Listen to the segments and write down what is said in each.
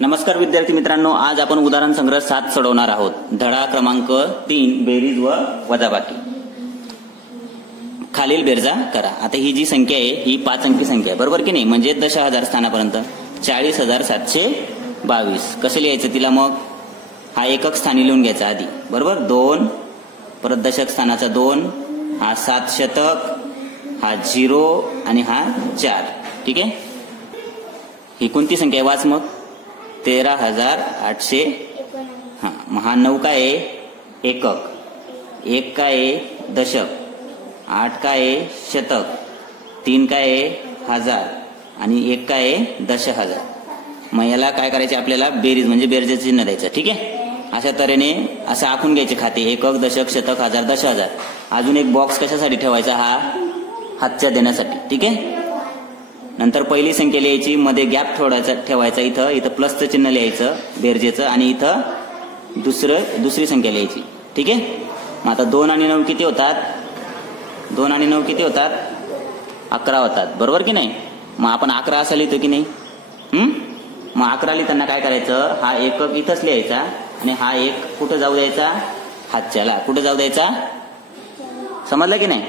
नमस्कार विद्यार्थी मित्रांनो, आज आपण उदाहरण संग्रह 7 सोडवणार आहोत. धडा क्रमांक 3 बेरीज व वजाबाकी. खालील बेरजा करा. आता ही जी संख्या आहे ही 5 अंकी संख्या आहे, बरोबर की नाही? म्हणजे दशहजार स्थानापर्यंत 40,722. कसं लिहायचं तिला? मग हा एकक स्थानी लिहून घ्यायचा आधी, बरोबर. 2 परत दशक स्थानाचा 2, हा 7 शतक, हा 0 आणि हा 4. ठीक आहे. ही कोणती संख्या आहे? वाच मग. 13,800. हा मग हा 9 काय आहे? एकक. 1 काय आहे? दशक. 8 काय आहे? शतक. 3 काय आहे? हजार. आणि 1 काय आहे? दशहजार. मग याला काय करायचे आपल्याला? बेरीज म्हणजे बेरजेचं चिन्ह द्यायचं. ठीक आहे. अशा तऱ्हेने असं आखून घ्यायचे खाते. एकक, दशक, शतक, हजार, दशहजार. अजून एक बॉक्स कशासाठी ठेवायचा? हा हातच्या देण्यासाठी. ठीक आहे. नंतर पहिली संख्या लिहायची, मध्ये गॅप ठेवायचा. इथं प्लसचं चिन्ह लिहायचं बेरजेचं, आणि इथं दुसरी संख्या लिहायची. ठीक आहे. मग आता 2 आणि 9 किती होतात? 2 आणि 9 किती होतात? 11 होतात, बरोबर की नाही? मग आपण 11 असा लिहितो की नाही? मग 11 लिहिताना काय करायचं? हा एकक इथंच लिहायचा आणि हा एक कुठं जाऊ द्यायचा? हातच्याला. कुठं जाऊ द्यायचा? समजलं की नाही?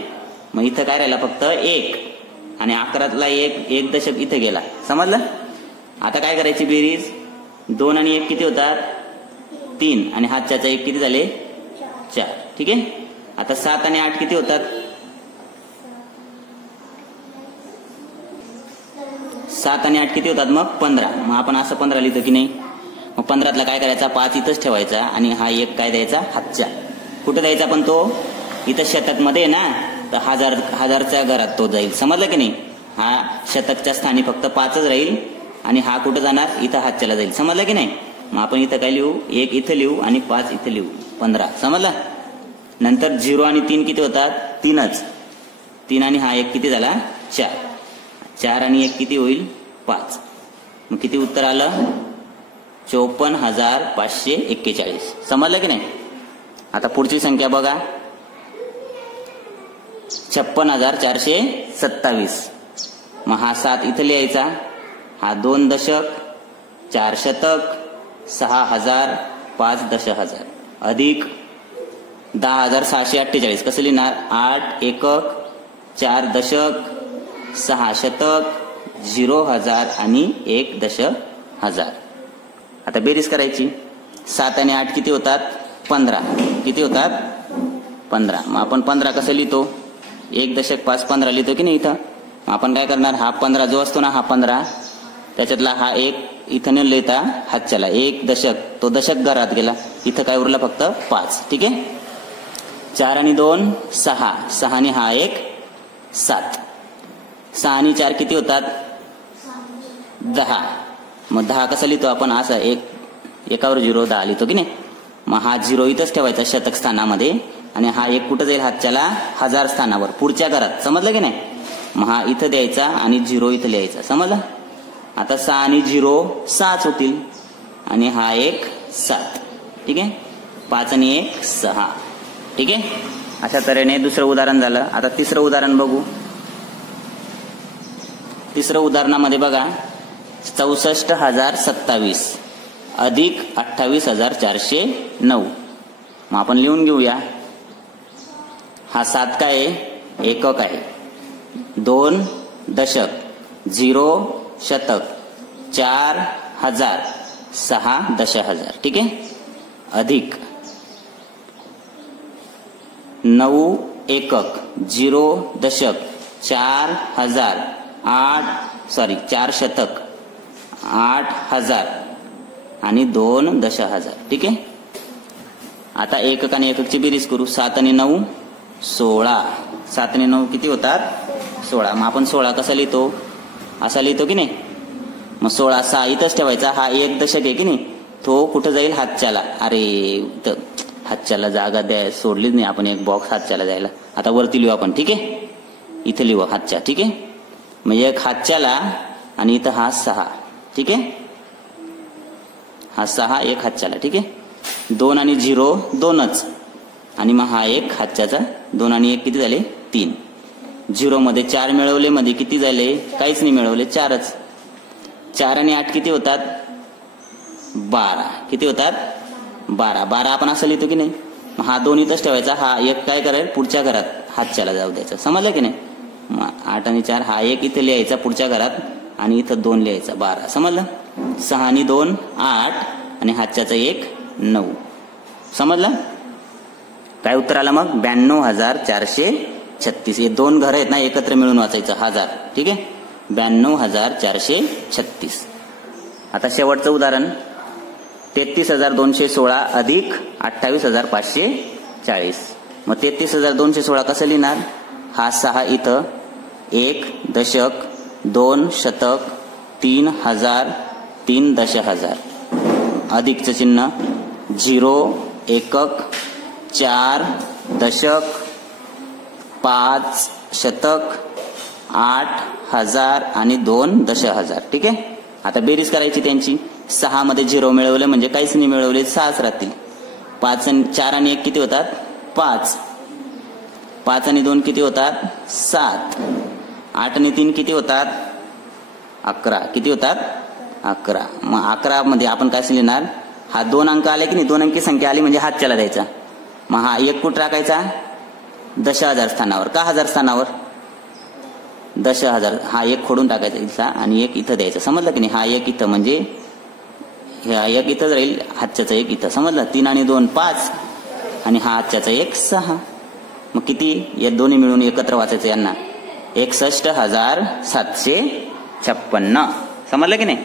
मग इथं काय राहिला? फक्त 1. आणि 11ला एक दशक इथे गेला. समजलं? आता काय करायची बेरीज? 2 आणि 1 किती होतात? 3. आणि हातच्याचा 1 किती झाले? 4. ठीक आहे. आता 7 आणि 8 किती होतात? 7 आणि 8 किती होतात? मग 15. मग आपण असं 15 लिहितो की नाही? मग 15तला काय करायचा? 5 इथंच ठेवायचा आणि हा 1 काय द्यायचा? हातच्या. कुठे द्यायचा पण तो? इथं शतक मध्ये ना, तर हजारच्या घरात तो जाईल. समजलं की नाही? हा शतकच्या स्थानी फक्त 5च राहील आणि हा कुठं जाणार? इथं हातच्याला जाईल. समजलं की नाही? मग आपण इथं काय लिहू? 1 इथं लिहू आणि 5 इथं लिहू. 15. समजलं? नंतर 0 आणि 3 किती होतात? 3च. 3 आणि हा 1 किती झाला? 4. 4 आणि 1 किती होईल? 5. मग किती उत्तर आलं? 54,541. समजलं की नाही? आता पुढची संख्या बघा. 56,427. मग हा 7 इथं लिहायचा, हा 2 दशक, 4 शतक, 6 हजार, 5 दशहजार, अधिक 10,648. कसं लिहिणार? 8 एकक, 4 दशक, 6 शतक, 0 हजार आणि 1 दशहजार. आता बेरीज करायची. 7 आणि 8 किती होतात? 15. किती होतात? 15. मग आपण 15 कसं लिहितो? 1 दशक 5 15 लिहितो की नाही इथं? आपण काय करणार? हा 15 जो असतो ना, हा 15 त्याच्यातला हा 1 इथं न लिहिता हातच्याला 1 दशक, तो दशक घरात गेला. इथं काय उरला? फक्त 5. ठीक आहे. 4 आणि 2 6. 6 आणि हा 1 7. 6 आणि 4 किती होतात? 10. मग 10 कसं लिहितो आपण? असा एकावर 0 10 लिहितो की नाही? मग हा 0 इथंच ठेवायचा शतक स्थानामध्ये आणि हा 1 कुठं जाईल? हातच्याला हजार स्थानावर, पुढच्या घरात. समजलं की नाही? मग हा इथं द्यायचा आणि 0 इथं लिहायचा. समजलं? आता 6 आणि 0 6च होतील आणि हा 1 7. ठीक आहे. 5 आणि 1 6. ठीक आहे. अशा तऱ्हेने दुसरं उदाहरण झालं. आता तिसरं उदाहरण बघू. तिसरं उदाहरणामध्ये बघा, 64,027 अधिक 28,409. मग आपण लिहून घेऊया. हा 7 काय आहे? एकक आहे. 2 दशक, 0 शतक, 4 हजार, 6 दशहजार. ठीक आहे. अधिक 9 एकक, 0 दशक, 4 हजार, 4 शतक, 8 हजार आणि 2 दशहजार. ठीक आहे. आता एकक आणि एककची बेरीज करू. 7 आणि 9 16. 7 आणि 9 किती होतात? 16. मग आपण 16 कसा लिहितो? असा लिहितो की नाही? मग 16 6 इथंच ठेवायचा. हा 1 दशक आहे की नाही? तो कुठं जाईल? हातच्याला. अरे हातच्याला जागा सोडलीच नाही आपण, एक बॉक्स हातच्याला जायला. आता वरती लिहू आपण. ठीक आहे. इथे लिहू हातच्या. ठीक आहे. मग एक हातच्याला आणि इथं हा 6. ठीक आहे. हा 6 एक हातच्याला. ठीक आहे. 2 आणि 0 2च आणि मग हा 1 हातच्याचा. 2 आणि 1 किती झाले? 3. 0 मध्ये 4 मिळवले, मध्ये किती झाले? काहीच नाही मिळवले, 4च. 4 आणि 8 किती होतात? 12. किती होतात? 12. 12 आपण असं लिहितो की नाही? हा 2 इथंच ठेवायचा. हा 1 काय करेल? पुढच्या घरात हातच्याला जाऊ द्यायचा. समजलं की नाही? 8 आणि 4 हा 1 इथे लिहायचा पुढच्या घरात आणि इथं 2 लिहायचा. 12. समजलं? 6 आणि 2 8 आणि हातच्याचा 1 9. समजलं? काय उत्तर आलं मग? 92,436. हे 2 घर आहेत ना, एकत्र मिळून वाचायचं 1000. ठीक आहे? 92,436. आता शेवटचं उदाहरण 33,216 अधिक 28,540. मग 33,216 कसं लिहिणार? हा 6 इथं, 1 दशक, 2 शतक, 3 हजार, 3 दशहजार. अधिकचं चिन्ह, 0 एकक, 4 दशक, 5 शतक, 8 हजार आणि 2 दशहजार. ठीक आहे? आता बेरीज करायची त्यांची. 6 मध्ये 0 मिळवलं म्हणजे काहीच नाही मिळवले, 6च राहतील. 4 आणि 1 किती होतात? 5. 5 आणि 2 किती होतात? 7. 8 आणि 3 किती होतात? 11. किती होतात? 11. मग 11 मध्ये आपण काय लिहिणार? हा 2 अंक आले की नाही? 2 अंकी संख्या आली म्हणजे हातच्याला द्यायचा. मग हा 1 कुठं टाकायचा? दशहजार स्थानावर. का हजार स्थानावर? दशहजार. हा 1 खोडून टाकायचा इथला आणि 1 इथं द्यायचा. समजलं की नाही? हा 1 इथं म्हणजे हा 1 इथं राहील, हातच्याचा 1 इथं. समजलं? 3 आणि 2 5 आणि हा हातच्याचा 1 6. मग किती? या दोन्ही मिळून एकत्र वाचायचं यांना. 61,756. समजलं की नाही?